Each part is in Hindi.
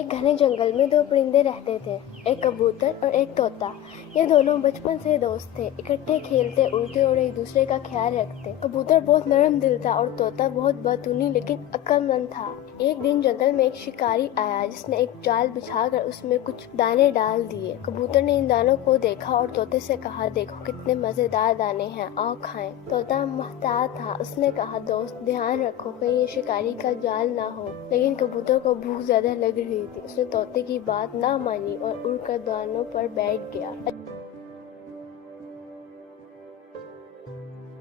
एक घने जंगल में दो परिंदे रहते थे, एक कबूतर और एक तोता। ये दोनों बचपन से दोस्त थे, इकट्ठे खेलते, उड़ते और एक दूसरे का ख्याल रखते। कबूतर बहुत नरम दिल था और तोता बहुत बतूनी लेकिन अक्लमंद था। एक दिन जंगल में एक शिकारी आया जिसने एक जाल बिछाकर उसमें कुछ दाने डाल दिए। कबूतर ने इन दानों को देखा और तोते से कहा, देखो कितने मजेदार दाने हैं, आओ खाएं। तोता मुहतात था, उसने कहा, दोस्त ध्यान रखो कहीं ये शिकारी का जाल ना हो। लेकिन कबूतर को भूख ज्यादा लग रही थी, उसने तोते की बात ना मानी और उड़कर दानों पर बैठ गया।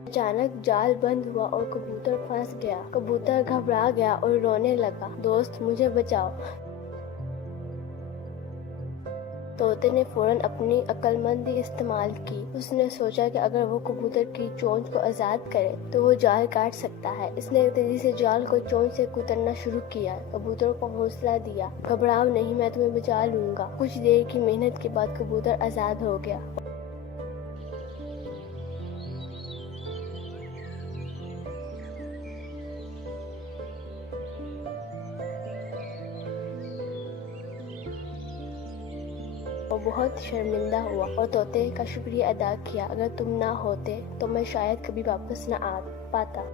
अचानक जाल बंद हुआ और कबूतर फंस गया। कबूतर घबरा गया और रोने लगा, दोस्त मुझे बचाओ। तोते ने फौरन अपनी अक्लमंदी इस्तेमाल की। उसने सोचा कि अगर वो कबूतर की चोंच को आजाद करे तो वो जाल काट सकता है। इसने तेजी से जाल को चोंच से कुतरना शुरू किया। कबूतर को हौसला दिया, घबराओ नहीं, मैं तुम्हें बचा लूंगा। कुछ देर की मेहनत के बाद कबूतर आजाद हो गया। वो बहुत शर्मिंदा हुआ और तोते का शुक्रिया अदा किया। अगर तुम ना होते तो मैं शायद कभी वापस न आ पाता।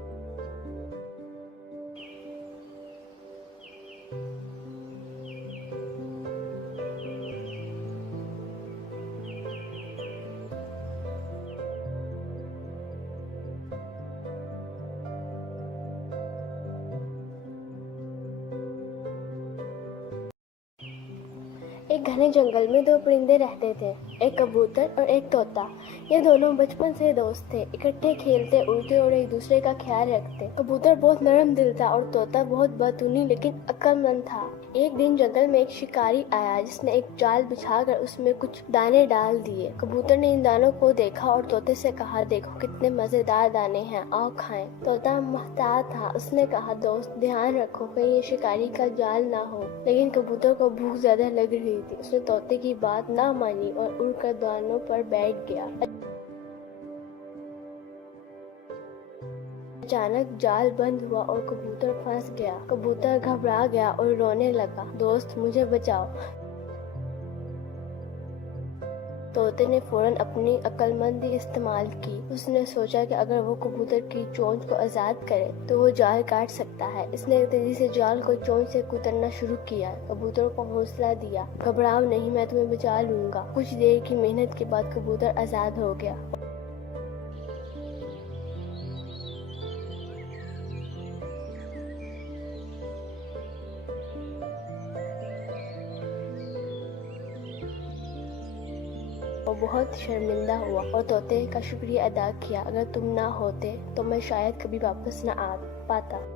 एक घने जंगल में दो परिंदे रहते थे, एक कबूतर और एक तोता। ये दोनों बचपन से दोस्त थे, इकट्ठे खेलते, उड़ते और एक दूसरे का ख्याल रखते। कबूतर बहुत नरम दिल था और तोता बहुत बतूनी लेकिन अक्लमंद था। एक दिन जंगल में एक शिकारी आया जिसने एक जाल बिछाकर उसमें कुछ दाने डाल दिए। कबूतर ने इन दानों को देखा और तोते से कहा, देखो कितने मजेदार दाने हैं, आओ खाएं। तोता मुहतात था, उसने कहा, दोस्त ध्यान रखो कहीं ये शिकारी का जाल ना हो। लेकिन कबूतर को भूख ज्यादा लग रही थी, उसने तोते की बात ना मानी और उड़कर दानों पर बैठ गया। अचानक जाल बंद हुआ और कबूतर फंस गया। कबूतर घबरा गया और रोने लगा, दोस्त मुझे बचाओ। तोते ने फौरन अपनी अक्लमंदी इस्तेमाल की। उसने सोचा कि अगर वो कबूतर की चोंच को आजाद करे तो वो जाल काट सकता है। इसने तेजी से जाल को चोंच से कुतरना शुरू किया। कबूतर को हौसला दिया, घबराओ नहीं, मैं तुम्हें बचा लूंगा। कुछ देर की मेहनत के बाद कबूतर आजाद हो गया। वो बहुत शर्मिंदा हुआ और तोते का शुक्रिया अदा किया। अगर तुम ना होते तो मैं शायद कभी वापस न आ पाता।